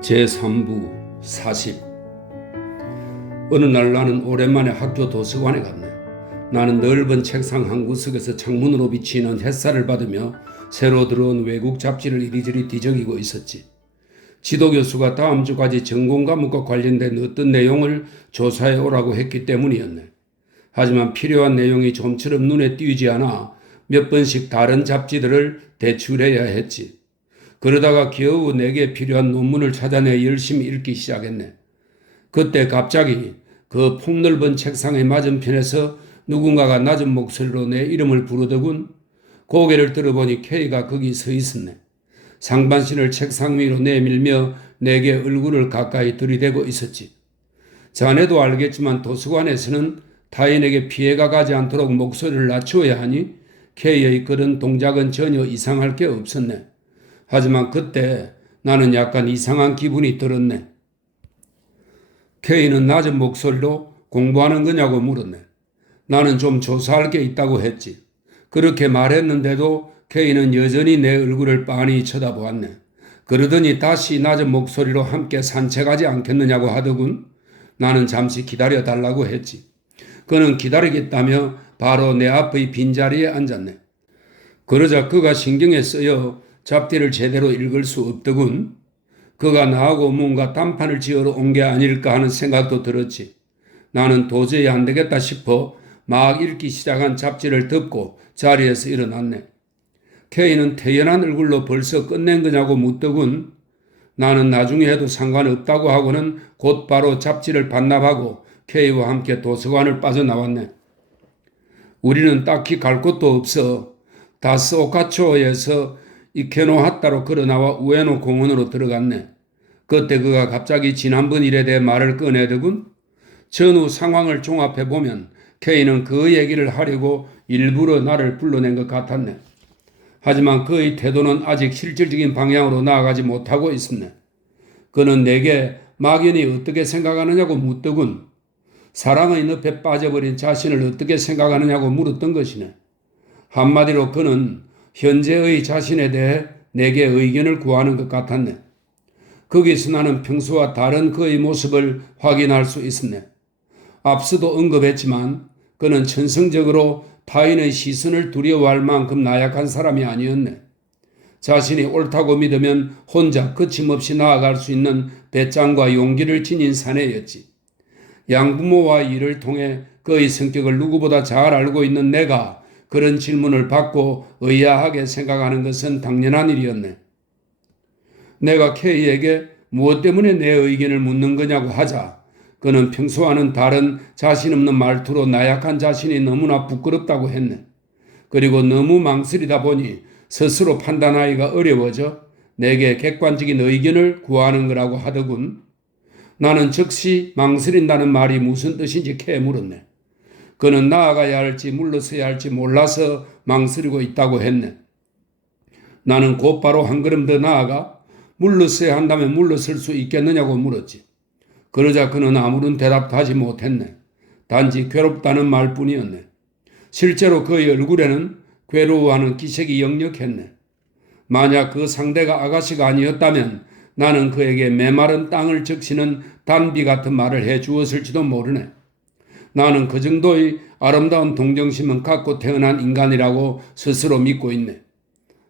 제3부 40. 어느 날 나는 오랜만에 학교 도서관에 갔네. 나는 넓은 책상 한 구석에서 창문으로 비치는 햇살을 받으며 새로 들어온 외국 잡지를 이리저리 뒤적이고 있었지. 지도교수가 다음 주까지 전공 과목과 관련된 어떤 내용을 조사해 오라고 했기 때문이었네. 하지만 필요한 내용이 좀처럼 눈에 띄지 않아 몇 번씩 다른 잡지들을 대출해야 했지. 그러다가 겨우 내게 필요한 논문을 찾아내 열심히 읽기 시작했네. 그때 갑자기 그 폭넓은 책상의 맞은편에서 누군가가 낮은 목소리로 내 이름을 부르더군. 고개를 들어보니 K가 거기 서 있었네. 상반신을 책상 위로 내밀며 내게 얼굴을 가까이 들이대고 있었지. 자네도 알겠지만 도서관에서는 타인에게 피해가 가지 않도록 목소리를 낮추어야 하니 K의 그런 동작은 전혀 이상할 게 없었네. 하지만 그때 나는 약간 이상한 기분이 들었네. K는 낮은 목소리로 공부하는 거냐고 물었네. 나는 좀 조사할 게 있다고 했지. 그렇게 말했는데도 K는 여전히 내 얼굴을 빤히 쳐다보았네. 그러더니 다시 낮은 목소리로 함께 산책하지 않겠느냐고 하더군. 나는 잠시 기다려달라고 했지. 그는 기다리겠다며 바로 내 앞의 빈자리에 앉았네. 그러자 그가 신경에 쓰여 잡지를 제대로 읽을 수 없더군. 그가 나하고 뭔가 단판을 지으러 온 게 아닐까 하는 생각도 들었지. 나는 도저히 안 되겠다 싶어 막 읽기 시작한 잡지를 덮고 자리에서 일어났네. K는 태연한 얼굴로 벌써 끝낸 거냐고 묻더군. 나는 나중에 해도 상관없다고 하고는 곧바로 잡지를 반납하고 K와 함께 도서관을 빠져나왔네. 우리는 딱히 갈 곳도 없어 다스오카초에서 이케노하타로 걸어나와 우에노 공원으로 들어갔네. 그때 그가 갑자기 지난번 일에 대해 말을 꺼내더군. 전후 상황을 종합해보면 K는 그 얘기를 하려고 일부러 나를 불러낸 것 같았네. 하지만 그의 태도는 아직 실질적인 방향으로 나아가지 못하고 있었네. 그는 내게 막연히 어떻게 생각하느냐고 묻더군. 사랑의 늪에 빠져버린 자신을 어떻게 생각하느냐고 물었던 것이네. 한마디로 그는 현재의 자신에 대해 내게 의견을 구하는 것 같았네. 거기서 나는 평소와 다른 그의 모습을 확인할 수 있었네. 앞서도 언급했지만 그는 천성적으로 타인의 시선을 두려워할 만큼 나약한 사람이 아니었네. 자신이 옳다고 믿으면 혼자 거침없이 나아갈 수 있는 배짱과 용기를 지닌 사내였지. 양부모와의 일을 통해 그의 성격을 누구보다 잘 알고 있는 내가 그런 질문을 받고 의아하게 생각하는 것은 당연한 일이었네. 내가 K에게 무엇 때문에 내 의견을 묻는 거냐고 하자 그는 평소와는 다른 자신 없는 말투로 나약한 자신이 너무나 부끄럽다고 했네. 그리고 너무 망설이다 보니 스스로 판단하기가 어려워져 내게 객관적인 의견을 구하는 거라고 하더군. 나는 즉시 망설인다는 말이 무슨 뜻인지 캐물었네. 그는 나아가야 할지 물러서야 할지 몰라서 망설이고 있다고 했네. 나는 곧바로 한 걸음 더 나아가 물러서야 한다면 물러설 수 있겠느냐고 물었지. 그러자 그는 아무런 대답도 하지 못했네. 단지 괴롭다는 말뿐이었네. 실제로 그의 얼굴에는 괴로워하는 기색이 역력했네. 만약 그 상대가 아가씨가 아니었다면 나는 그에게 메마른 땅을 적시는 단비 같은 말을 해 주었을지도 모르네. 나는 그 정도의 아름다운 동정심은 갖고 태어난 인간이라고 스스로 믿고 있네.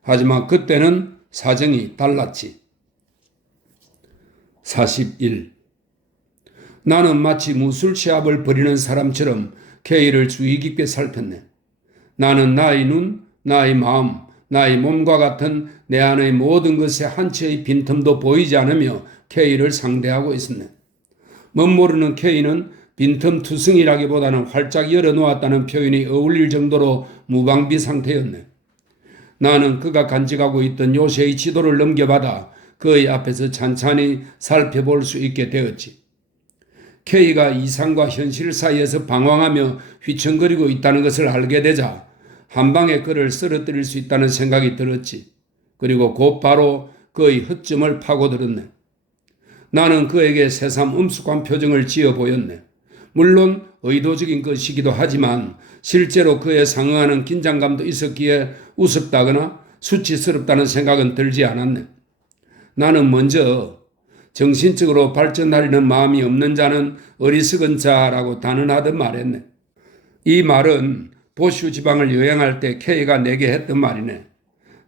하지만 그때는 사정이 달랐지. 41. 나는 마치 무술시합을 벌이는 사람처럼 K를 주의 깊게 살폈네. 나는 나의 눈, 나의 마음, 나의 몸과 같은 내 안의 모든 것에 한 채의 빈틈도 보이지 않으며 K를 상대하고 있었네. 멋모르는 K는 빈틈투성이라기보다는 활짝 열어놓았다는 표현이 어울릴 정도로 무방비 상태였네. 나는 그가 간직하고 있던 요새의 지도를 넘겨받아 그의 앞에서 찬찬히 살펴볼 수 있게 되었지. K가 이상과 현실 사이에서 방황하며 휘청거리고 있다는 것을 알게 되자 한 방에 그를 쓰러뜨릴 수 있다는 생각이 들었지. 그리고 곧바로 그의 허점을 파고들었네. 나는 그에게 새삼 엄숙한 표정을 지어 보였네. 물론 의도적인 것이기도 하지만 실제로 그에 상응하는 긴장감도 있었기에 우습다거나 수치스럽다는 생각은 들지 않았네. 나는 먼저 정신적으로 발전하려는 마음이 없는 자는 어리석은 자라고 단언하듯 말했네. 이 말은 보슈 지방을 여행할 때 K가 내게 했던 말이네.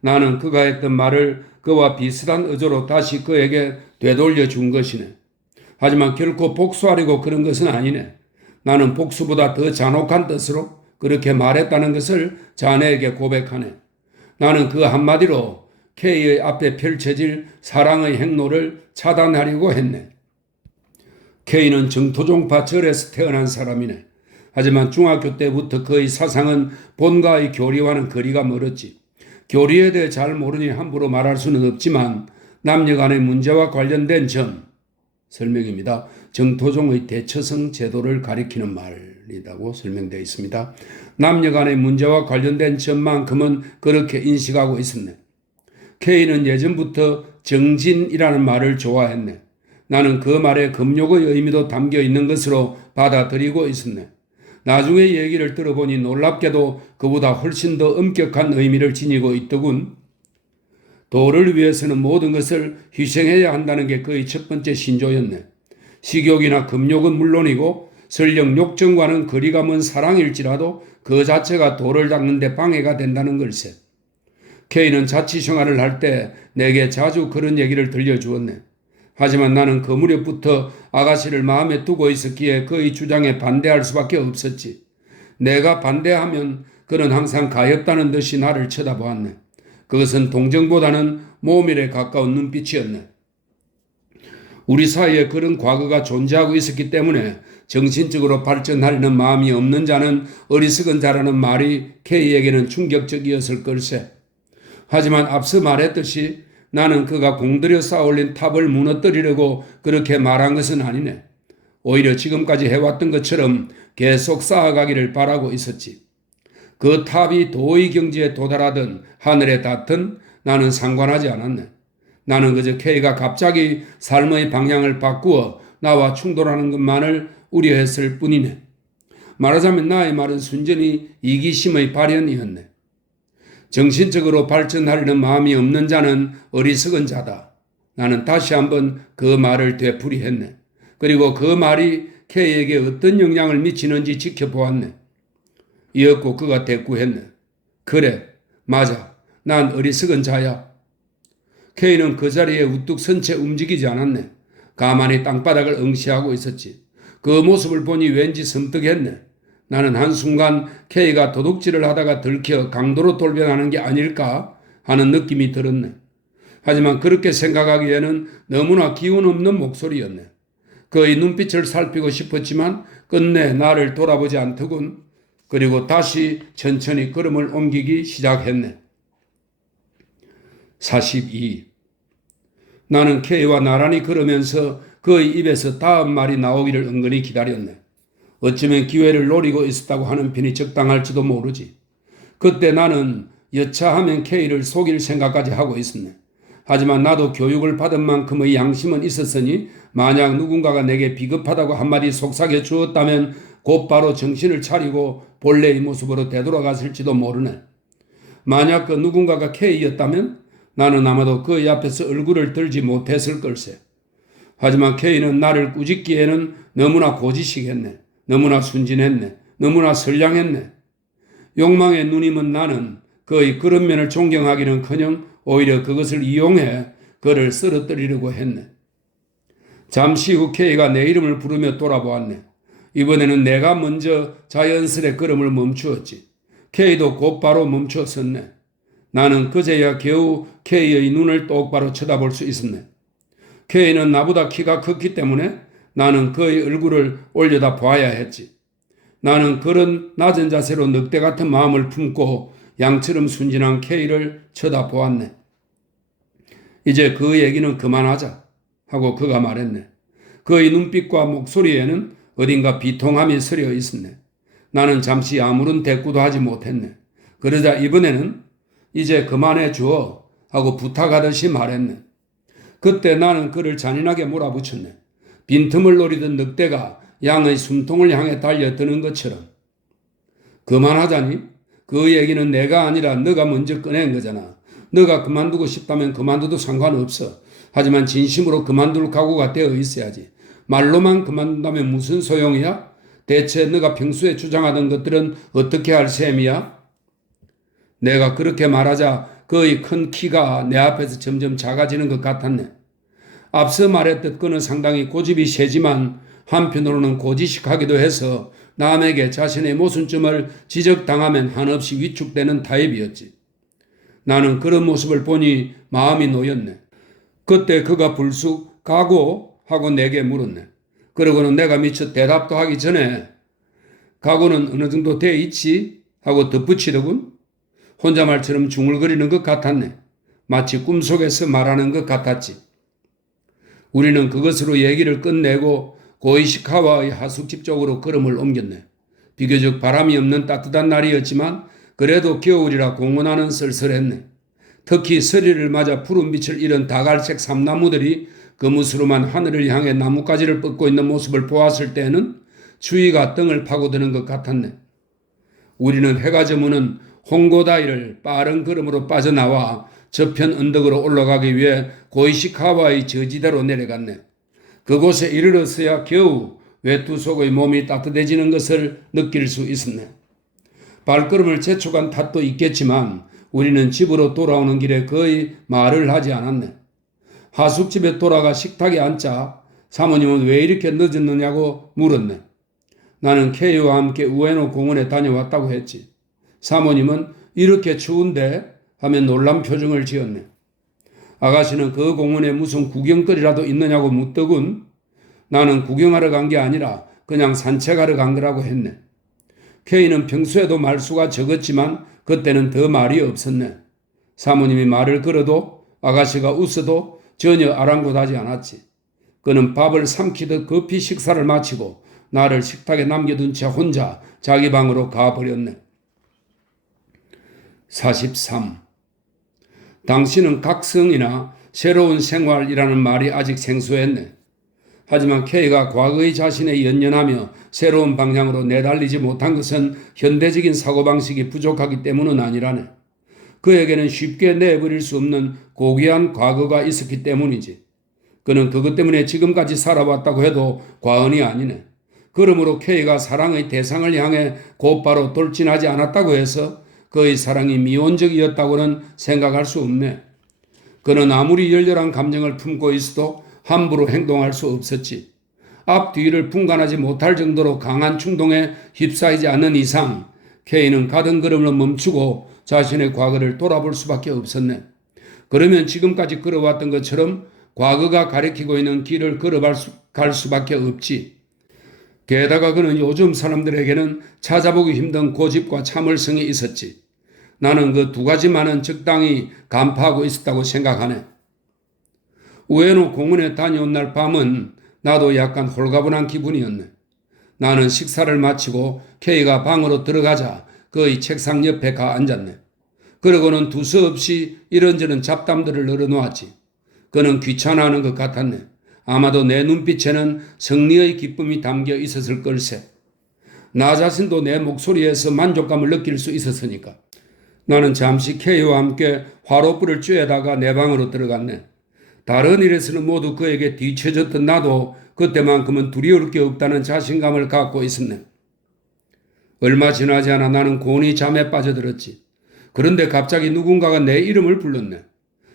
나는 그가 했던 말을 그와 비슷한 의도로 다시 그에게 되돌려 준 것이네. 하지만 결코 복수하려고 그런 것은 아니네. 나는 복수보다 더 잔혹한 뜻으로 그렇게 말했다는 것을 자네에게 고백하네. 나는 그 한마디로 K의 앞에 펼쳐질 사랑의 행로를 차단하려고 했네. K는 정토종파 절에서 태어난 사람이네. 하지만 중학교 때부터 그의 사상은 본가의 교리와는 거리가 멀었지. 교리에 대해 잘 모르니 함부로 말할 수는 없지만 남녀 간의 문제와 관련된 점, 설명입니다. 정토종의 대처성 제도를 가리키는 말이라고 설명되어 있습니다. 남녀 간의 문제와 관련된 점만큼은 그렇게 인식하고 있었네. K는 예전부터 정진이라는 말을 좋아했네. 나는 그 말에 금욕의 의미도 담겨 있는 것으로 받아들이고 있었네. 나중에 얘기를 들어보니 놀랍게도 그보다 훨씬 더 엄격한 의미를 지니고 있더군. 도를 위해서는 모든 것을 희생해야 한다는 게 그의 첫 번째 신조였네. 식욕이나 금욕은 물론이고 설령 욕정과는 거리가 먼 사랑일지라도 그 자체가 도를 닦는 데 방해가 된다는 걸세. K는 자취생활을 할 때 내게 자주 그런 얘기를 들려주었네. 하지만 나는 그 무렵부터 아가씨를 마음에 두고 있었기에 그의 주장에 반대할 수밖에 없었지. 내가 반대하면 그는 항상 가엾다는 듯이 나를 쳐다보았네. 그것은 동정보다는 모밀에 가까운 눈빛이었네. 우리 사이에 그런 과거가 존재하고 있었기 때문에 정신적으로 발전하려는 마음이 없는 자는 어리석은 자라는 말이 K에게는 충격적이었을 걸세. 하지만 앞서 말했듯이 나는 그가 공들여 쌓아올린 탑을 무너뜨리려고 그렇게 말한 것은 아니네. 오히려 지금까지 해왔던 것처럼 계속 쌓아가기를 바라고 있었지. 그 탑이 도의 경지에 도달하든 하늘에 닿든 나는 상관하지 않았네. 나는 그저 K가 갑자기 삶의 방향을 바꾸어 나와 충돌하는 것만을 우려했을 뿐이네. 말하자면 나의 말은 순전히 이기심의 발현이었네. 정신적으로 발전하려는 마음이 없는 자는 어리석은 자다. 나는 다시 한번 그 말을 되풀이했네. 그리고 그 말이 K에게 어떤 영향을 미치는지 지켜보았네. 이었고 그가 대꾸했네. 그래, 맞아. 난 어리석은 자야. K는 그 자리에 우뚝 선 채 움직이지 않았네. 가만히 땅바닥을 응시하고 있었지. 그 모습을 보니 왠지 섬뜩했네. 나는 한순간 K가 도둑질을 하다가 들켜 강도로 돌변하는 게 아닐까 하는 느낌이 들었네. 하지만 그렇게 생각하기에는 너무나 기운 없는 목소리였네. 그의 눈빛을 살피고 싶었지만 끝내 나를 돌아보지 않더군. 그리고 다시 천천히 걸음을 옮기기 시작했네. 42. 나는 K와 나란히 걸으면서 그의 입에서 다음 말이 나오기를 은근히 기다렸네. 어쩌면 기회를 노리고 있었다고 하는 편이 적당할지도 모르지. 그때 나는 여차하면 K를 속일 생각까지 하고 있었네. 하지만 나도 교육을 받은 만큼의 양심은 있었으니 만약 누군가가 내게 비겁하다고 한마디 속삭여 주었다면 곧바로 정신을 차리고 본래의 모습으로 되돌아갔을지도 모르네. 만약 그 누군가가 K였다면 나는 아마도 그의 앞에서 얼굴을 들지 못했을 걸세. 하지만 K는 나를 꾸짖기에는 너무나 고지식했네. 너무나 순진했네. 너무나 선량했네. 욕망에 눈이 먼 나는 그의 그런 면을 존경하기는커녕 오히려 그것을 이용해 그를 쓰러뜨리려고 했네. 잠시 후 K가 내 이름을 부르며 돌아보았네. 이번에는 내가 먼저 자연스레 걸음을 멈추었지. K도 곧바로 멈추었었네. 나는 그제야 겨우 K의 눈을 똑바로 쳐다볼 수 있었네. K는 나보다 키가 컸기 때문에 나는 그의 얼굴을 올려다 봐야 했지. 나는 그런 낮은 자세로 늑대 같은 마음을 품고 양처럼 순진한 K를 쳐다보았네. 이제 그 얘기는 그만하자 하고 그가 말했네. 그의 눈빛과 목소리에는 어딘가 비통함이 서려 있었네. 나는 잠시 아무런 대꾸도 하지 못했네. 그러자 이번에는 이제 그만해 주어 하고 부탁하듯이 말했네. 그때 나는 그를 잔인하게 몰아붙였네. 빈틈을 노리던 늑대가 양의 숨통을 향해 달려드는 것처럼. 그만하자니? 그 얘기는 내가 아니라 너가 먼저 꺼낸 거잖아. 너가 그만두고 싶다면 그만둬도 상관없어. 하지만 진심으로 그만둘 각오가 되어 있어야지. 말로만 그만둔다면 무슨 소용이야? 대체 너가 평소에 주장하던 것들은 어떻게 할 셈이야? 내가 그렇게 말하자 그의 큰 키가 내 앞에서 점점 작아지는 것 같았네. 앞서 말했듯 그는 상당히 고집이 세지만 한편으로는 고지식하기도 해서 남에게 자신의 모순점을 지적당하면 한없이 위축되는 타입이었지. 나는 그런 모습을 보니 마음이 놓였네. 그때 그가 불쑥 각오하고 내게 물었네. 그러고는 내가 미처 대답도 하기 전에 각오는 어느 정도 돼 있지? 하고 덧붙이더군. 혼잣말처럼 중얼거리는 것 같았네. 마치 꿈속에서 말하는 것 같았지. 우리는 그것으로 얘기를 끝내고 고이시카와의 하숙집 쪽으로 걸음을 옮겼네. 비교적 바람이 없는 따뜻한 날이었지만 그래도 겨울이라 공원하는 쓸쓸했네. 특히 서리를 맞아 푸른 빛을 잃은 다갈색 삼나무들이 거무스름한 하늘을 향해 나뭇가지를 뻗고 있는 모습을 보았을 때는 추위가 등을 파고드는 것 같았네. 우리는 해가 저무는 홍고다이를 빠른 걸음으로 빠져나와 저편 언덕으로 올라가기 위해 고이시카와의 저지대로 내려갔네. 그곳에 이르렀어야 겨우 외투 속의 몸이 따뜻해지는 것을 느낄 수 있었네. 발걸음을 재촉한 탓도 있겠지만 우리는 집으로 돌아오는 길에 거의 말을 하지 않았네. 하숙집에 돌아가 식탁에 앉자 사모님은 왜 이렇게 늦었느냐고 물었네. 나는 케이와 함께 우에노 공원에 다녀왔다고 했지. 사모님은 이렇게 추운데 하며 놀란 표정을 지었네. 아가씨는 그 공원에 무슨 구경거리라도 있느냐고 묻더군. 나는 구경하러 간 게 아니라 그냥 산책하러 간 거라고 했네. 케이는 평소에도 말수가 적었지만 그때는 더 말이 없었네. 사모님이 말을 걸어도 아가씨가 웃어도 전혀 아랑곳하지 않았지. 그는 밥을 삼키듯 급히 식사를 마치고 나를 식탁에 남겨둔 채 혼자 자기 방으로 가버렸네. 43. 당신은 각성이나 새로운 생활이라는 말이 아직 생소했네. 하지만 K가 과거의 자신에 연연하며 새로운 방향으로 내달리지 못한 것은 현대적인 사고방식이 부족하기 때문은 아니라네. 그에게는 쉽게 내버릴 수 없는 고귀한 과거가 있었기 때문이지. 그는 그것 때문에 지금까지 살아왔다고 해도 과언이 아니네. 그러므로 K가 사랑의 대상을 향해 곧바로 돌진하지 않았다고 해서 그의 사랑이 미온적이었다고는 생각할 수 없네. 그는 아무리 열렬한 감정을 품고 있어도 함부로 행동할 수 없었지. 앞뒤를 분간하지 못할 정도로 강한 충동에 휩싸이지 않는 이상 K는 가던 걸음을 멈추고 자신의 과거를 돌아볼 수밖에 없었네. 그러면 지금까지 걸어왔던 것처럼 과거가 가리키고 있는 길을 걸어갈 수밖에 없지. 게다가 그는 요즘 사람들에게는 찾아보기 힘든 고집과 참을성이 있었지. 나는 그 두 가지만은 적당히 간파하고 있었다고 생각하네. 우에노 공원에 다녀온 날 밤은 나도 약간 홀가분한 기분이었네. 나는 식사를 마치고 K가 방으로 들어가자 그의 책상 옆에 가 앉았네. 그러고는 두서없이 이런저런 잡담들을 늘어놓았지. 그는 귀찮아하는 것 같았네. 아마도 내 눈빛에는 승리의 기쁨이 담겨 있었을 걸세. 나 자신도 내 목소리에서 만족감을 느낄 수 있었으니까. 나는 잠시 K와 함께 화롯불을 쬐다가 내 방으로 들어갔네. 다른 일에서는 모두 그에게 뒤처졌던 나도 그때만큼은 두려울 게 없다는 자신감을 갖고 있었네. 얼마 지나지 않아 나는 곤히 잠에 빠져들었지. 그런데 갑자기 누군가가 내 이름을 불렀네.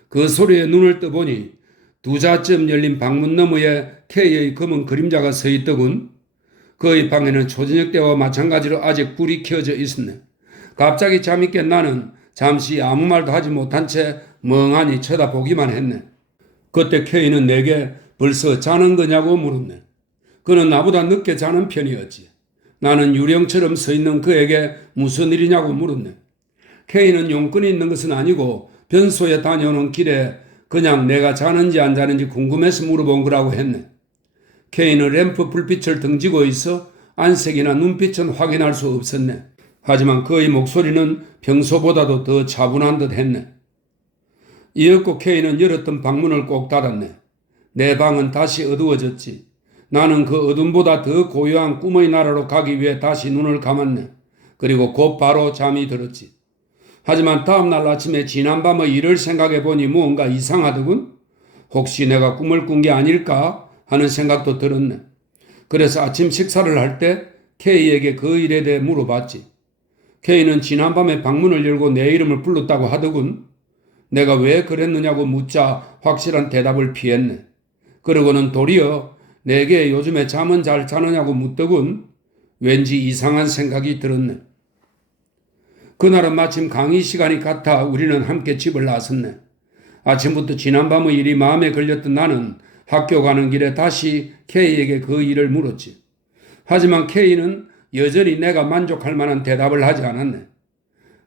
그 소리에 눈을 떠보니 두 자쯤 열린 방문 너머에 K의 검은 그림자가 서 있더군. 그의 방에는 초저녁 때와 마찬가지로 아직 불이 켜져 있었네. 갑자기 잠이 깬 나는 잠시 아무 말도 하지 못한 채 멍하니 쳐다보기만 했네. 그때 K는 내게 벌써 자는 거냐고 물었네. 그는 나보다 늦게 자는 편이었지. 나는 유령처럼 서 있는 그에게 무슨 일이냐고 물었네. K는 용건이 있는 것은 아니고 변소에 다녀오는 길에 그냥 내가 자는지 안 자는지 궁금해서 물어본 거라고 했네. K는 램프 불빛을 등지고 있어 안색이나 눈빛은 확인할 수 없었네. 하지만 그의 목소리는 평소보다도 더 차분한 듯 했네. 이윽고 K는 열었던 방문을 꼭 닫았네. 내 방은 다시 어두워졌지. 나는 그 어둠보다 더 고요한 꿈의 나라로 가기 위해 다시 눈을 감았네. 그리고 곧바로 잠이 들었지. 하지만 다음날 아침에 지난밤의 일을 생각해 보니 무언가 이상하더군. 혹시 내가 꿈을 꾼 게 아닐까 하는 생각도 들었네. 그래서 아침 식사를 할 때 K에게 그 일에 대해 물어봤지. K는 지난밤에 방문을 열고 내 이름을 불렀다고 하더군. 내가 왜 그랬느냐고 묻자 확실한 대답을 피했네. 그러고는 도리어 내게 요즘에 잠은 잘 자느냐고 묻더군. 왠지 이상한 생각이 들었네. 그날은 마침 강의 시간이 같아 우리는 함께 집을 나섰네. 아침부터 지난밤의 일이 마음에 걸렸던 나는 학교 가는 길에 다시 K에게 그 일을 물었지. 하지만 K는 여전히 내가 만족할 만한 대답을 하지 않았네.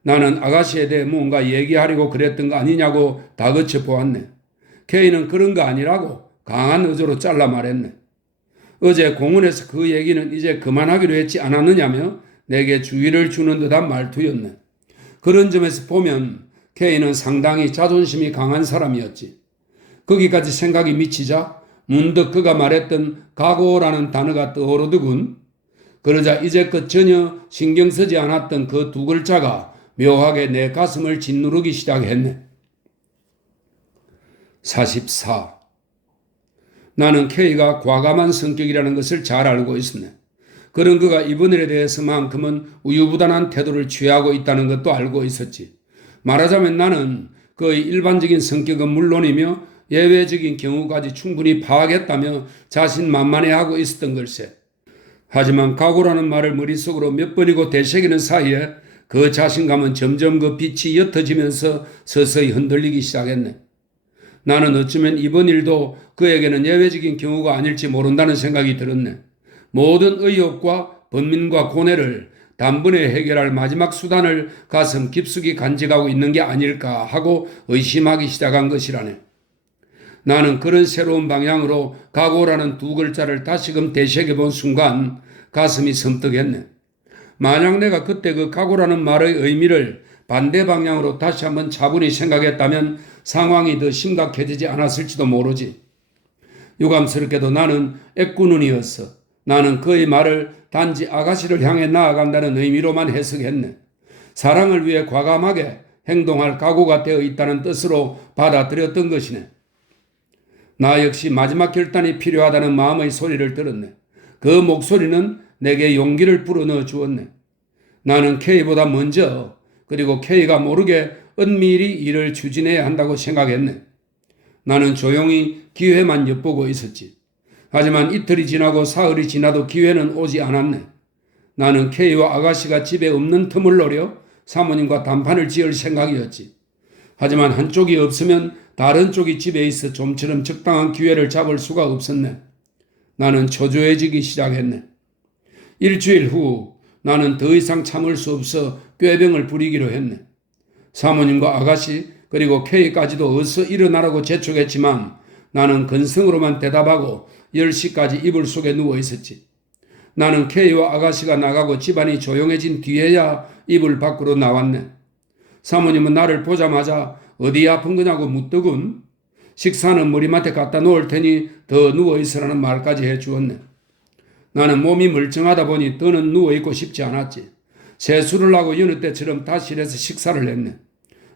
나는 아가씨에 대해 무언가 얘기하려고 그랬던 거 아니냐고 다그쳐 보았네. K는 그런 거 아니라고 강한 의조로 잘라 말했네. 어제 공원에서 그 얘기는 이제 그만하기로 했지 않았느냐며 내게 주의를 주는 듯한 말투였네. 그런 점에서 보면 K는 상당히 자존심이 강한 사람이었지. 거기까지 생각이 미치자 문득 그가 말했던 각오라는 단어가 떠오르더군. 그러자 이제껏 전혀 신경 쓰지 않았던 그 두 글자가 묘하게 내 가슴을 짓누르기 시작했네. 44. 나는 K가 과감한 성격이라는 것을 잘 알고 있었네. 그런 그가 이번 일에 대해서만큼은 우유부단한 태도를 취하고 있다는 것도 알고 있었지. 말하자면 나는 그의 일반적인 성격은 물론이며 예외적인 경우까지 충분히 파악했다며 자신만만해하고 있었던 걸세. 하지만 각오라는 말을 머릿속으로 몇 번이고 되새기는 사이에 그 자신감은 점점 그 빛이 옅어지면서 서서히 흔들리기 시작했네. 나는 어쩌면 이번 일도 그에게는 예외적인 경우가 아닐지 모른다는 생각이 들었네. 모든 의혹과 번민과 고뇌를 단번에 해결할 마지막 수단을 가슴 깊숙이 간직하고 있는 게 아닐까 하고 의심하기 시작한 것이라네. 나는 그런 새로운 방향으로 각오라는 두 글자를 다시금 되새겨본 순간 가슴이 섬뜩했네. 만약 내가 그때 그 각오라는 말의 의미를 반대 방향으로 다시 한번 차분히 생각했다면 상황이 더 심각해지지 않았을지도 모르지. 유감스럽게도 나는 애꾸눈이었어. 나는 그의 말을 단지 아가씨를 향해 나아간다는 의미로만 해석했네. 사랑을 위해 과감하게 행동할 각오가 되어 있다는 뜻으로 받아들였던 것이네. 나 역시 마지막 결단이 필요하다는 마음의 소리를 들었네. 그 목소리는 내게 용기를 불어넣어 주었네. 나는 K보다 먼저 그리고 K가 모르게 은밀히 일을 추진해야 한다고 생각했네. 나는 조용히 기회만 엿보고 있었지. 하지만 이틀이 지나고 사흘이 지나도 기회는 오지 않았네. 나는 K와 아가씨가 집에 없는 틈을 노려 사모님과 단판을 지을 생각이었지. 하지만 한쪽이 없으면 다른 쪽이 집에 있어 좀처럼 적당한 기회를 잡을 수가 없었네. 나는 초조해지기 시작했네. 일주일 후 나는 더 이상 참을 수 없어 꾀병을 부리기로 했네. 사모님과 아가씨 그리고 K까지도 어서 일어나라고 재촉했지만 나는 근성으로만 대답하고 10시까지 이불 속에 누워 있었지. 나는 K와 아가씨가 나가고 집안이 조용해진 뒤에야 이불 밖으로 나왔네. 사모님은 나를 보자마자 어디 아픈 거냐고 묻더군. 식사는 머리맡에 갖다 놓을 테니 더 누워있으라는 말까지 해주었네. 나는 몸이 멀쩡하다 보니 더는 누워있고 싶지 않았지. 세수를 하고 여느 때처럼 다실에서 식사를 했네.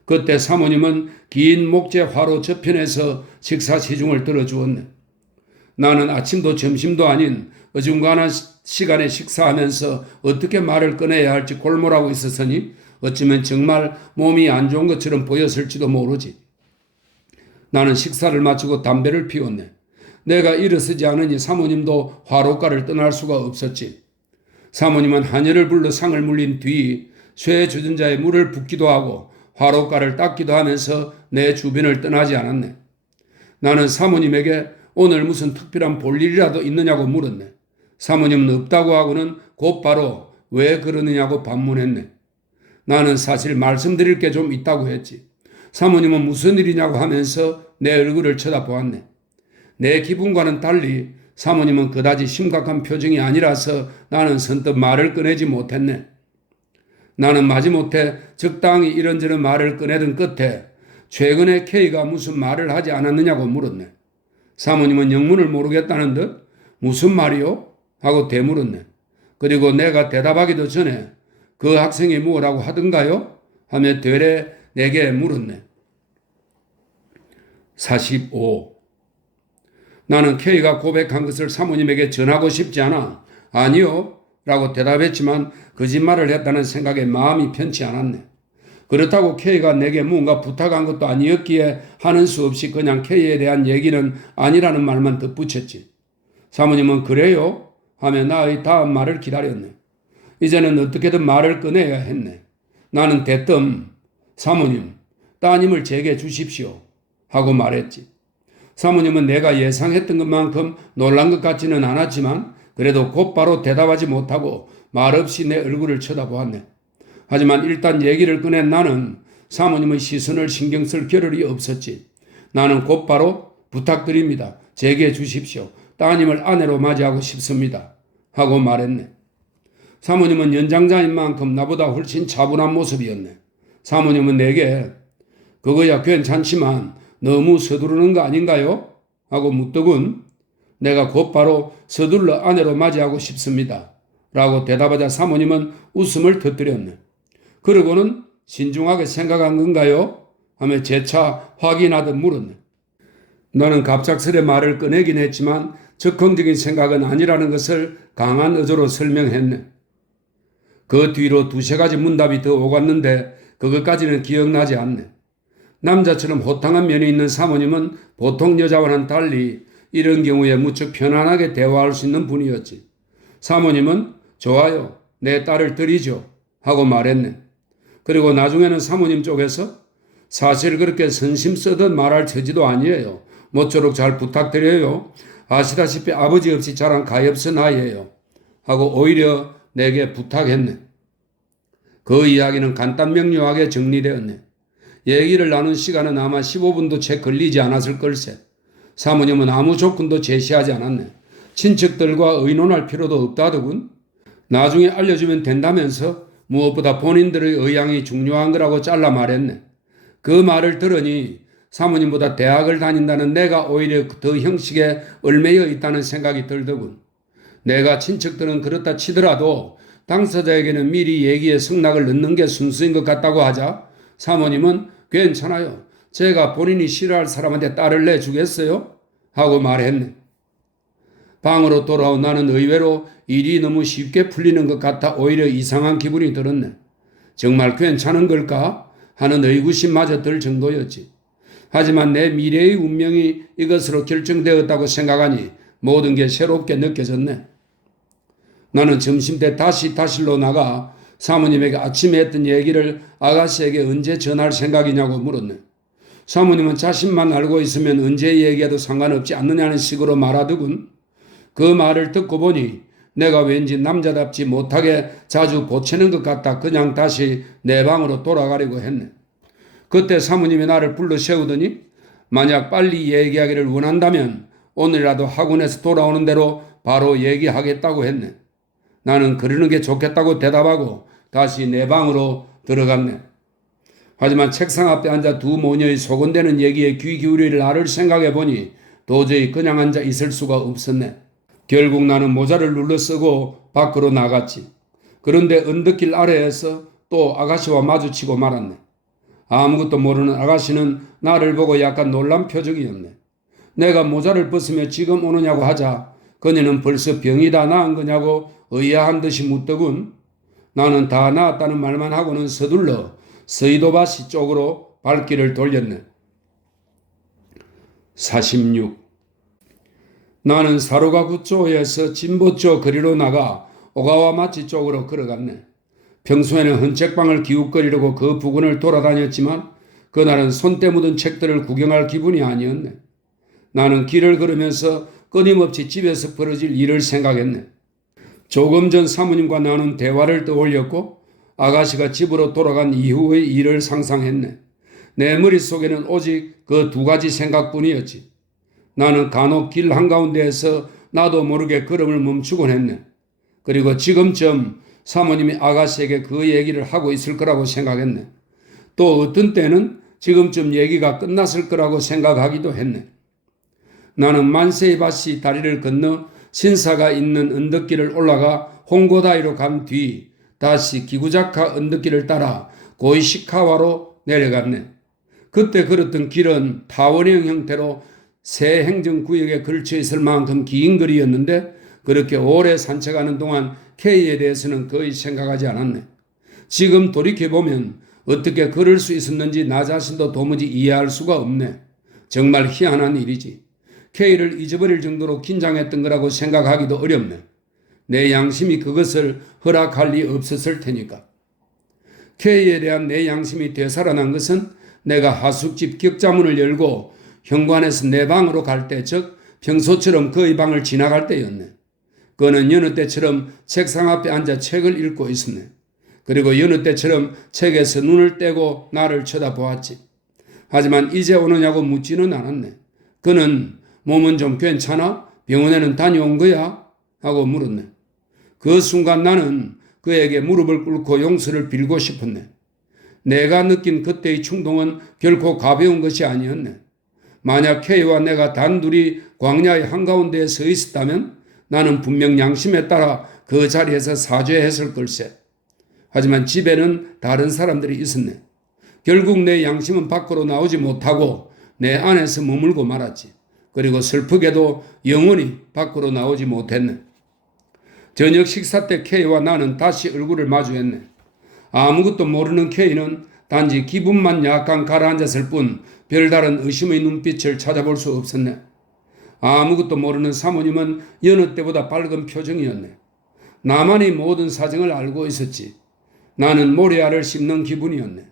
그때 사모님은 긴 목재 화로 저편에서 식사 시중을 들어주었네. 나는 아침도 점심도 아닌 어중간한 시간에 식사하면서 어떻게 말을 꺼내야 할지 골몰하고 있었으니 어쩌면 정말 몸이 안 좋은 것처럼 보였을지도 모르지. 나는 식사를 마치고 담배를 피웠네. 내가 일어서지 않으니 사모님도 화로가를 떠날 수가 없었지. 사모님은 하녀를 불러 상을 물린 뒤 쇠 주전자에 물을 붓기도 하고 화로가를 닦기도 하면서 내 주변을 떠나지 않았네. 나는 사모님에게 오늘 무슨 특별한 볼일이라도 있느냐고 물었네. 사모님은 없다고 하고는 곧바로 왜 그러느냐고 반문했네. 나는 사실 말씀드릴 게 좀 있다고 했지. 사모님은 무슨 일이냐고 하면서 내 얼굴을 쳐다보았네. 내 기분과는 달리 사모님은 그다지 심각한 표정이 아니라서 나는 선뜻 말을 꺼내지 못했네. 나는 마지못해 적당히 이런저런 말을 꺼내던 끝에 최근에 K가 무슨 말을 하지 않았느냐고 물었네. 사모님은 영문을 모르겠다는 듯 무슨 말이요? 하고 되물었네. 그리고 내가 대답하기도 전에 그 학생이 뭐라고 하던가요? 하며 되레 내게 물었네. 45. 나는 K가 고백한 것을 사모님에게 전하고 싶지 않아. 아니요. 라고 대답했지만 거짓말을 했다는 생각에 마음이 편치 않았네. 그렇다고 K가 내게 뭔가 부탁한 것도 아니었기에 하는 수 없이 그냥 K에 대한 얘기는 아니라는 말만 덧붙였지. 사모님은 그래요? 하며 나의 다음 말을 기다렸네. 이제는 어떻게든 말을 꺼내야 했네. 나는 대뜸 사모님, 따님을 제게 주십시오 하고 말했지. 사모님은 내가 예상했던 것만큼 놀란 것 같지는 않았지만 그래도 곧바로 대답하지 못하고 말없이 내 얼굴을 쳐다보았네. 하지만 일단 얘기를 꺼낸 나는 사모님의 시선을 신경 쓸 겨를이 없었지. 나는 곧바로 부탁드립니다. 제게 주십시오. 따님을 아내로 맞이하고 싶습니다. 하고 말했네. 사모님은 연장자인 만큼 나보다 훨씬 차분한 모습이었네. 사모님은 내게 그거야 괜찮지만 너무 서두르는 거 아닌가요? 하고 묻더군. 내가 곧바로 서둘러 아내로 맞이하고 싶습니다. 라고 대답하자 사모님은 웃음을 터뜨렸네. 그러고는 신중하게 생각한 건가요? 하며 재차 확인하듯 물었네. 나는 갑작스레 말을 꺼내긴 했지만 적극적인 생각은 아니라는 것을 강한 의조로 설명했네. 그 뒤로 두세 가지 문답이 더 오갔는데 그것까지는 기억나지 않네. 남자처럼 호탕한 면이 있는 사모님은 보통 여자와는 달리 이런 경우에 무척 편안하게 대화할 수 있는 분이었지. 사모님은 좋아요. 내 딸을 드리죠. 하고 말했네. 그리고 나중에는 사모님 쪽에서 사실 그렇게 선심 쓰듯 말할 처지도 아니에요. 모쪼록 잘 부탁드려요. 아시다시피 아버지 없이 자란 가엾은 아이예요. 하고 오히려 내게 부탁했네. 그 이야기는 간단명료하게 정리되었네. 얘기를 나눈 시간은 아마 15분도 채 걸리지 않았을 걸세. 사모님은 아무 조건도 제시하지 않았네. 친척들과 의논할 필요도 없다더군. 나중에 알려주면 된다면서 무엇보다 본인들의 의향이 중요한 거라고 잘라 말했네. 그 말을 들으니 사모님보다 대학을 다닌다는 내가 오히려 더 형식에 얽매여 있다는 생각이 들더군. 내가 친척들은 그렇다 치더라도 당사자에게는 미리 얘기에 승낙을 넣는 게 순수인 것 같다고 하자 사모님은 괜찮아요. 제가 본인이 싫어할 사람한테 딸을 내주겠어요? 하고 말했네. 방으로 돌아온 나는 의외로 일이 너무 쉽게 풀리는 것 같아 오히려 이상한 기분이 들었네. 정말 괜찮은 걸까? 하는 의구심마저 들 정도였지. 하지만 내 미래의 운명이 이것으로 결정되었다고 생각하니 모든 게 새롭게 느껴졌네. 나는 점심때 다시 타실로 나가 사모님에게 아침에 했던 얘기를 아가씨에게 언제 전할 생각이냐고 물었네. 사모님은 자신만 알고 있으면 언제 얘기해도 상관없지 않느냐는 식으로 말하더군. 그 말을 듣고 보니 내가 왠지 남자답지 못하게 자주 보채는 것 같아 그냥 다시 내 방으로 돌아가려고 했네. 그때 사모님이 나를 불러 세우더니 만약 빨리 얘기하기를 원한다면 오늘이라도 학원에서 돌아오는 대로 바로 얘기하겠다고 했네. 나는 그러는 게 좋겠다고 대답하고 다시 내 방으로 들어갔네. 하지만 책상 앞에 앉아 두 모녀의 소곤대는 얘기에 귀 기울일 나를 생각해 보니 도저히 그냥 앉아 있을 수가 없었네. 결국 나는 모자를 눌러 쓰고 밖으로 나갔지. 그런데 언덕길 아래에서 또 아가씨와 마주치고 말았네. 아무것도 모르는 아가씨는 나를 보고 약간 놀란 표정이었네. 내가 모자를 벗으며 지금 오느냐고 하자 그녀는 벌써 병이 다 나은 거냐고 의아한 듯이 묻더군. 나는 다 나았다는 말만 하고는 서둘러 서이도바시 쪽으로 발길을 돌렸네. 46. 나는 사루가구 쪽에서 진보 쪽 거리로 나가 오가와마치 쪽으로 걸어갔네. 평소에는 헌책방을 기웃거리려고 그 부근을 돌아다녔지만 그날은 손때 묻은 책들을 구경할 기분이 아니었네. 나는 길을 걸으면서 끊임없이 집에서 벌어질 일을 생각했네. 조금 전 사모님과 나눈 대화를 떠올렸고 아가씨가 집으로 돌아간 이후의 일을 상상했네. 내 머릿속에는 오직 그 두 가지 생각뿐이었지. 나는 간혹 길 한가운데에서 나도 모르게 걸음을 멈추곤 했네. 그리고 지금쯤 사모님이 아가씨에게 그 얘기를 하고 있을 거라고 생각했네. 또 어떤 때는 지금쯤 얘기가 끝났을 거라고 생각하기도 했네. 나는 만세이바시 다리를 건너 신사가 있는 언덕길을 올라가 홍고다이로 간 뒤 다시 기구자카 언덕길을 따라 고이시카와로 내려갔네. 그때 걸었던 길은 타원형 형태로 새 행정구역에 걸쳐 있을 만큼 긴 거리였는데 그렇게 오래 산책하는 동안 K에 대해서는 거의 생각하지 않았네. 지금 돌이켜보면 어떻게 걸을 수 있었는지 나 자신도 도무지 이해할 수가 없네. 정말 희한한 일이지. K를 잊어버릴 정도로 긴장했던 거라고 생각하기도 어렵네. 내 양심이 그것을 허락할 리 없었을 테니까. K에 대한 내 양심이 되살아난 것은 내가 하숙집 격자문을 열고 현관에서 내 방으로 갈 때, 즉 평소처럼 그의 방을 지나갈 때였네. 그는 여느 때처럼 책상 앞에 앉아 책을 읽고 있었네. 그리고 여느 때처럼 책에서 눈을 떼고 나를 쳐다보았지. 하지만 이제 오느냐고 묻지는 않았네. 그는 몸은 좀 괜찮아? 병원에는 다녀온 거야? 하고 물었네. 그 순간 나는 그에게 무릎을 꿇고 용서를 빌고 싶었네. 내가 느낀 그때의 충동은 결코 가벼운 것이 아니었네. 만약 K와 내가 단둘이 광야의 한가운데에 서 있었다면 나는 분명 양심에 따라 그 자리에서 사죄했을 걸세. 하지만 집에는 다른 사람들이 있었네. 결국 내 양심은 밖으로 나오지 못하고 내 안에서 머물고 말았지. 그리고 슬프게도 영원히 밖으로 나오지 못했네. 저녁 식사 때 K와 나는 다시 얼굴을 마주했네. 아무것도 모르는 K는 단지 기분만 약간 가라앉았을 뿐 별다른 의심의 눈빛을 찾아볼 수 없었네. 아무것도 모르는 사모님은 여느 때보다 밝은 표정이었네. 나만이 모든 사정을 알고 있었지. 나는 모래알을 씹는 기분이었네.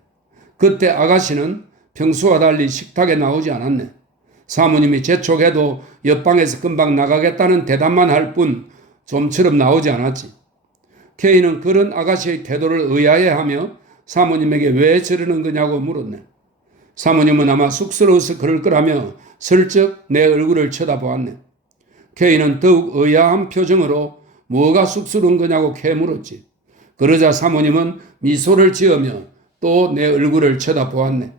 그때 아가씨는 평소와 달리 식탁에 나오지 않았네. 사모님이 재촉해도 옆방에서 금방 나가겠다는 대답만 할 뿐 좀처럼 나오지 않았지. K는 그런 아가씨의 태도를 의아해하며 사모님에게 왜 저러는 거냐고 물었네. 사모님은 아마 쑥스러워서 그럴 거라며 슬쩍 내 얼굴을 쳐다보았네. K는 더욱 의아한 표정으로 뭐가 쑥스러운 거냐고 캐물었지. 그러자 사모님은 미소를 지으며 또 내 얼굴을 쳐다보았네.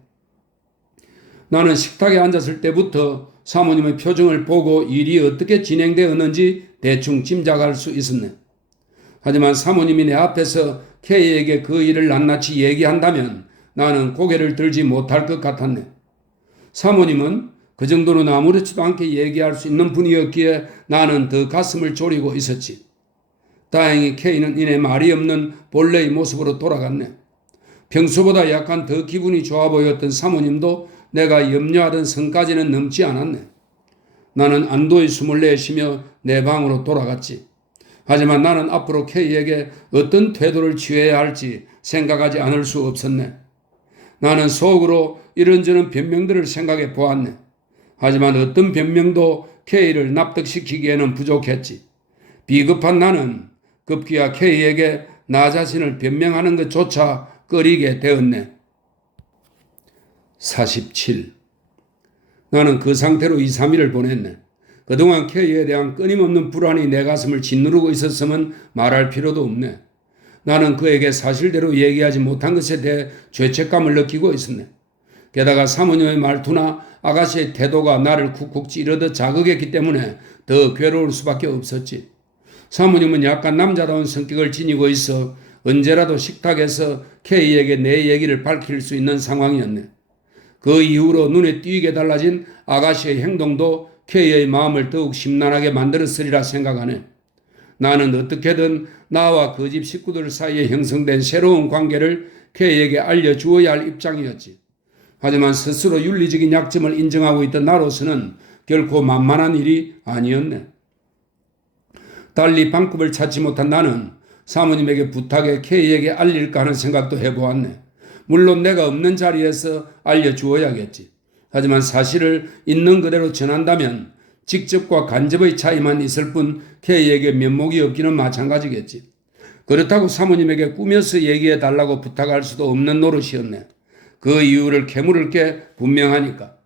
나는 식탁에 앉았을 때부터 사모님의 표정을 보고 일이 어떻게 진행되었는지 대충 짐작할 수 있었네. 하지만 사모님이 내 앞에서 K에게 그 일을 낱낱이 얘기한다면 나는 고개를 들지 못할 것 같았네. 사모님은 그 정도는 아무렇지도 않게 얘기할 수 있는 분이었기에 나는 더 가슴을 졸이고 있었지. 다행히 K는 이내 말이 없는 본래의 모습으로 돌아갔네. 평소보다 약간 더 기분이 좋아 보였던 사모님도 내가 염려하던 선까지는 넘지 않았네. 나는 안도의 숨을 내쉬며 내 방으로 돌아갔지. 하지만 나는 앞으로 K에게 어떤 태도를 취해야 할지 생각하지 않을 수 없었네. 나는 속으로 이런저런 변명들을 생각해 보았네. 하지만 어떤 변명도 K를 납득시키기에는 부족했지. 비겁한 나는 급기야 K에게 나 자신을 변명하는 것조차 꺼리게 되었네. 47. 나는 그 상태로 2, 3일을 보냈네. 그동안 K에 대한 끊임없는 불안이 내 가슴을 짓누르고 있었으면 말할 필요도 없네. 나는 그에게 사실대로 얘기하지 못한 것에 대해 죄책감을 느끼고 있었네. 게다가 사모님의 말투나 아가씨의 태도가 나를 쿡쿡 찌르듯 자극했기 때문에 더 괴로울 수밖에 없었지. 사모님은 약간 남자다운 성격을 지니고 있어 언제라도 식탁에서 K에게 내 얘기를 밝힐 수 있는 상황이었네. 그 이후로 눈에 띄게 달라진 아가씨의 행동도 K의 마음을 더욱 심란하게 만들었으리라 생각하네. 나는 어떻게든 나와 그 집 식구들 사이에 형성된 새로운 관계를 K에게 알려주어야 할 입장이었지. 하지만 스스로 윤리적인 약점을 인정하고 있던 나로서는 결코 만만한 일이 아니었네. 달리 방법을 찾지 못한 나는 사모님에게 부탁해 K에게 알릴까 하는 생각도 해보았네. 물론 내가 없는 자리에서 알려주어야겠지. 하지만 사실을 있는 그대로 전한다면 직접과 간접의 차이만 있을 뿐 K에게 면목이 없기는 마찬가지겠지. 그렇다고 사모님에게 꾸며서 얘기해 달라고 부탁할 수도 없는 노릇이었네. 그 이유를 캐물을 게 분명하니까.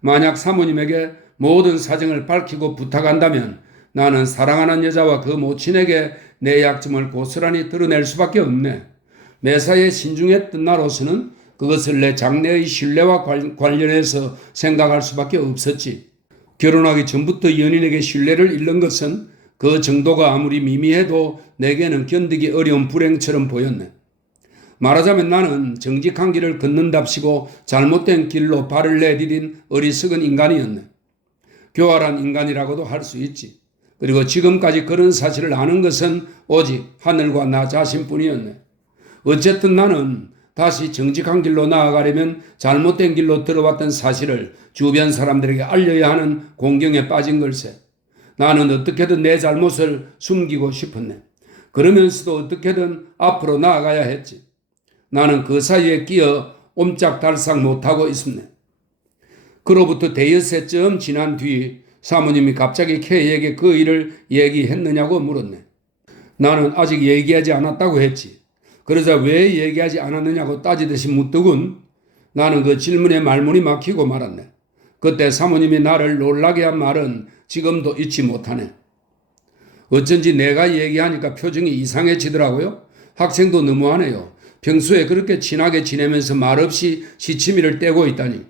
만약 사모님에게 모든 사정을 밝히고 부탁한다면 나는 사랑하는 여자와 그 모친에게 내 약점을 고스란히 드러낼 수밖에 없네. 매사에 신중했던 나로서는 그것을 내 장래의 신뢰와 관련해서 생각할 수밖에 없었지. 결혼하기 전부터 연인에게 신뢰를 잃는 것은 그 정도가 아무리 미미해도 내게는 견디기 어려운 불행처럼 보였네. 말하자면 나는 정직한 길을 걷는답시고 잘못된 길로 발을 내디딘 어리석은 인간이었네. 교활한 인간이라고도 할 수 있지. 그리고 지금까지 그런 사실을 아는 것은 오직 하늘과 나 자신뿐이었네. 어쨌든 나는 다시 정직한 길로 나아가려면 잘못된 길로 들어왔던 사실을 주변 사람들에게 알려야 하는 공경에 빠진 걸세. 나는 어떻게든 내 잘못을 숨기고 싶었네. 그러면서도 어떻게든 앞으로 나아가야 했지. 나는 그 사이에 끼어 옴짝달싹 못하고 있었네. 그로부터 대여섯쯤 지난 뒤 사모님이 갑자기 K에게 그 일을 얘기했느냐고 물었네. 나는 아직 얘기하지 않았다고 했지. 그러자 왜 얘기하지 않았느냐고 따지듯이 묻더군. 나는 그 질문에 말문이 막히고 말았네. 그때 사모님이 나를 놀라게 한 말은 지금도 잊지 못하네. 어쩐지 내가 얘기하니까 표정이 이상해지더라고요. 학생도 너무하네요. 평소에 그렇게 친하게 지내면서 말없이 시치미를 떼고 있다니.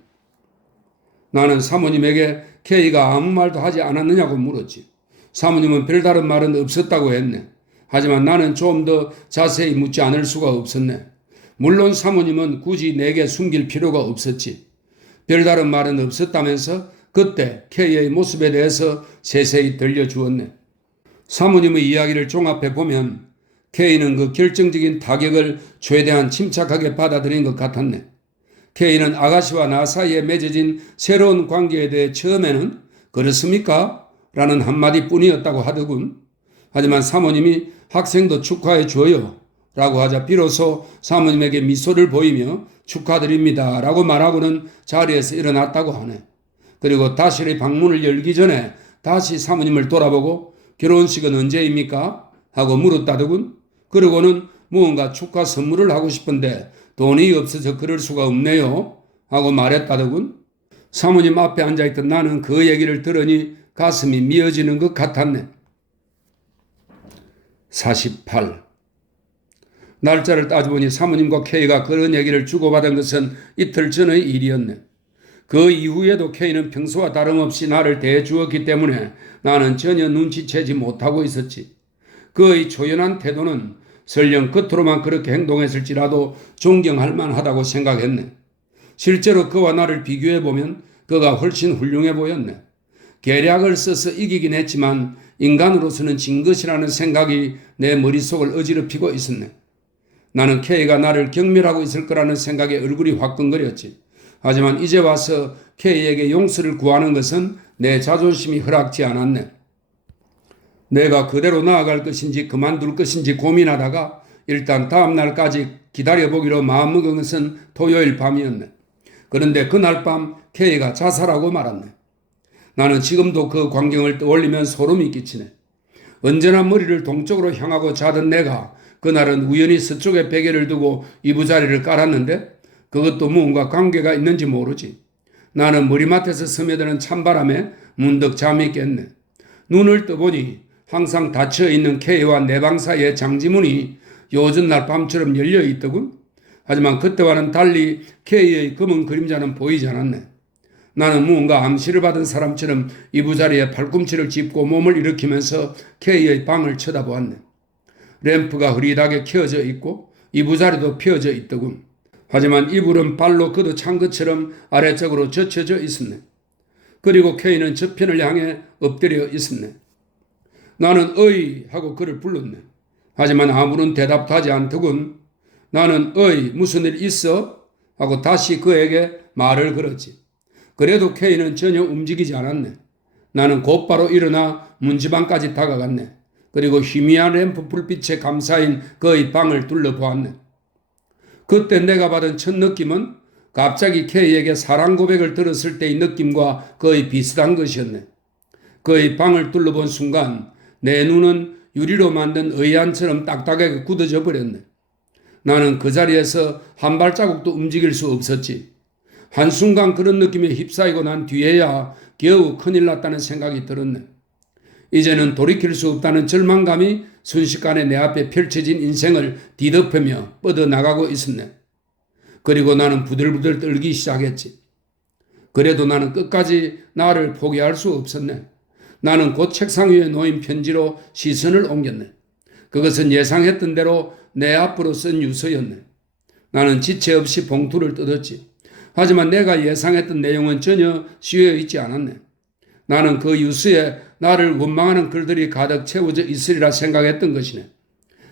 나는 사모님에게 K가 아무 말도 하지 않았느냐고 물었지. 사모님은 별다른 말은 없었다고 했네. 하지만 나는 좀 더 자세히 묻지 않을 수가 없었네. 물론 사모님은 굳이 내게 숨길 필요가 없었지. 별다른 말은 없었다면서 그때 K의 모습에 대해서 세세히 들려주었네. 사모님의 이야기를 종합해 보면 K는 그 결정적인 타격을 최대한 침착하게 받아들인 것 같았네. K는 아가씨와 나 사이에 맺어진 새로운 관계에 대해 처음에는 그렇습니까? 라는 한마디 뿐이었다고 하더군. 하지만 사모님이 학생도 축하해 줘요 라고 하자 비로소 사모님에게 미소를 보이며 축하드립니다 라고 말하고는 자리에서 일어났다고 하네. 그리고 다시 방문을 열기 전에 다시 사모님을 돌아보고 결혼식은 언제입니까? 하고 물었다더군. 그러고는 무언가 축하 선물을 하고 싶은데 돈이 없어서 그럴 수가 없네요 하고 말했다더군. 사모님 앞에 앉아있던 나는 그 얘기를 들으니 가슴이 미어지는 것 같았네. 48. 날짜를 따져보니 사모님과 K가 그런 얘기를 주고받은 것은 이틀 전의 일이었네. 그 이후에도 K는 평소와 다름없이 나를 대해주었기 때문에 나는 전혀 눈치채지 못하고 있었지. 그의 초연한 태도는 설령 겉으로만 그렇게 행동했을지라도 존경할 만하다고 생각했네. 실제로 그와 나를 비교해보면 그가 훨씬 훌륭해 보였네. 계략을 써서 이기긴 했지만 인간으로서는 진 것이라는 생각이 내 머릿속을 어지럽히고 있었네. 나는 K가 나를 경멸하고 있을 거라는 생각에 얼굴이 화끈거렸지. 하지만 이제 와서 K에게 용서를 구하는 것은 내 자존심이 허락지 않았네. 내가 그대로 나아갈 것인지 그만둘 것인지 고민하다가 일단 다음 날까지 기다려보기로 마음먹은 것은 토요일 밤이었네. 그런데 그날 밤 K가 자살하고 말았네. 나는 지금도 그 광경을 떠올리면 소름이 끼치네. 언제나 머리를 동쪽으로 향하고 자던 내가 그날은 우연히 서쪽에 베개를 두고 이부자리를 깔았는데 그것도 무언가 관계가 있는지 모르지. 나는 머리맡에서 스며드는 찬바람에 문득 잠이 깼네. 눈을 떠보니 항상 닫혀있는 K와 내 방 사이의 장지문이 요즘 날 밤처럼 열려있더군. 하지만 그때와는 달리 K의 검은 그림자는 보이지 않았네. 나는 무언가 암시를 받은 사람처럼 이부자리에 팔꿈치를 짚고 몸을 일으키면서 K의 방을 쳐다보았네. 램프가 흐릿하게 켜져 있고 이부자리도 펴져 있더군. 하지만 이불은 발로 걷어찬 것처럼 아래쪽으로 젖혀져 있었네. 그리고 K는 저편을 향해 엎드려 있었네. 나는 어이 하고 그를 불렀네. 하지만 아무런 대답도 하지 않더군. 나는 어이 무슨 일 있어? 하고 다시 그에게 말을 걸었지. 그래도 K는 전혀 움직이지 않았네. 나는 곧바로 일어나 문지방까지 다가갔네. 그리고 희미한 램프 불빛에 감싸인 그의 방을 둘러보았네. 그때 내가 받은 첫 느낌은 갑자기 K에게 사랑 고백을 들었을 때의 느낌과 거의 비슷한 것이었네. 그의 방을 둘러본 순간 내 눈은 유리로 만든 의안처럼 딱딱하게 굳어져 버렸네. 나는 그 자리에서 한 발자국도 움직일 수 없었지. 한순간 그런 느낌에 휩싸이고 난 뒤에야 겨우 큰일 났다는 생각이 들었네. 이제는 돌이킬 수 없다는 절망감이 순식간에 내 앞에 펼쳐진 인생을 뒤덮으며 뻗어나가고 있었네. 그리고 나는 부들부들 떨기 시작했지. 그래도 나는 끝까지 나를 포기할 수 없었네. 나는 곧 책상 위에 놓인 편지로 시선을 옮겼네. 그것은 예상했던 대로 내 앞으로 쓴 유서였네. 나는 지체 없이 봉투를 뜯었지. 하지만 내가 예상했던 내용은 전혀 씌여 있지 않았네. 나는 그 유서에 나를 원망하는 글들이 가득 채워져 있으리라 생각했던 것이네.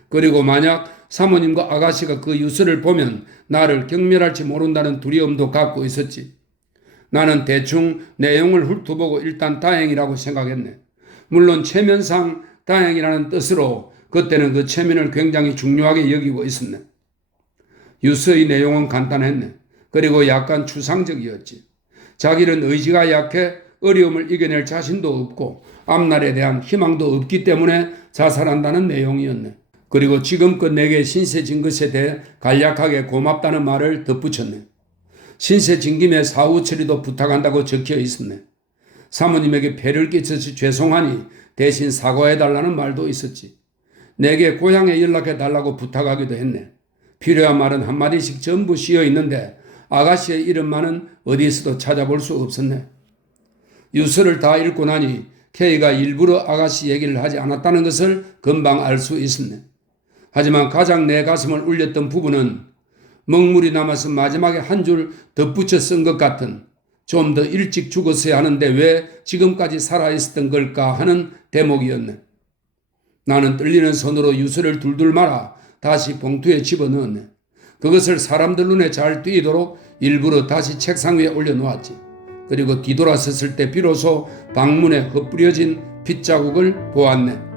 그리고 만약 사모님과 아가씨가 그 유서를 보면 나를 경멸할지 모른다는 두려움도 갖고 있었지. 나는 대충 내용을 훑어보고 일단 다행이라고 생각했네. 물론 체면상 다행이라는 뜻으로 그때는 그 체면을 굉장히 중요하게 여기고 있었네. 유서의 내용은 간단했네. 그리고 약간 추상적이었지. 자기는 의지가 약해 어려움을 이겨낼 자신도 없고 앞날에 대한 희망도 없기 때문에 자살한다는 내용이었네. 그리고 지금껏 내게 신세 진 것에 대해 간략하게 고맙다는 말을 덧붙였네. 신세 진 김에 사후 처리도 부탁한다고 적혀 있었네. 사모님에게 폐를 끼쳐서 죄송하니 대신 사과해달라는 말도 있었지. 내게 고향에 연락해달라고 부탁하기도 했네. 필요한 말은 한마디씩 전부 씌어 있는데 아가씨의 이름만은 어디에서도 찾아볼 수 없었네. 유서를 다 읽고 나니 K가 일부러 아가씨 얘기를 하지 않았다는 것을 금방 알 수 있었네. 하지만 가장 내 가슴을 울렸던 부분은 먹물이 남아서 마지막에 한 줄 덧붙여 쓴 것 같은 좀 더 일찍 죽었어야 하는데 왜 지금까지 살아있었던 걸까 하는 대목이었네. 나는 떨리는 손으로 유서를 둘둘 말아 다시 봉투에 집어넣었네. 그것을 사람들 눈에 잘 띄도록 일부러 다시 책상 위에 올려놓았지. 그리고 뒤돌아섰을 때 비로소 방문에 흩뿌려진 핏자국을 보았네.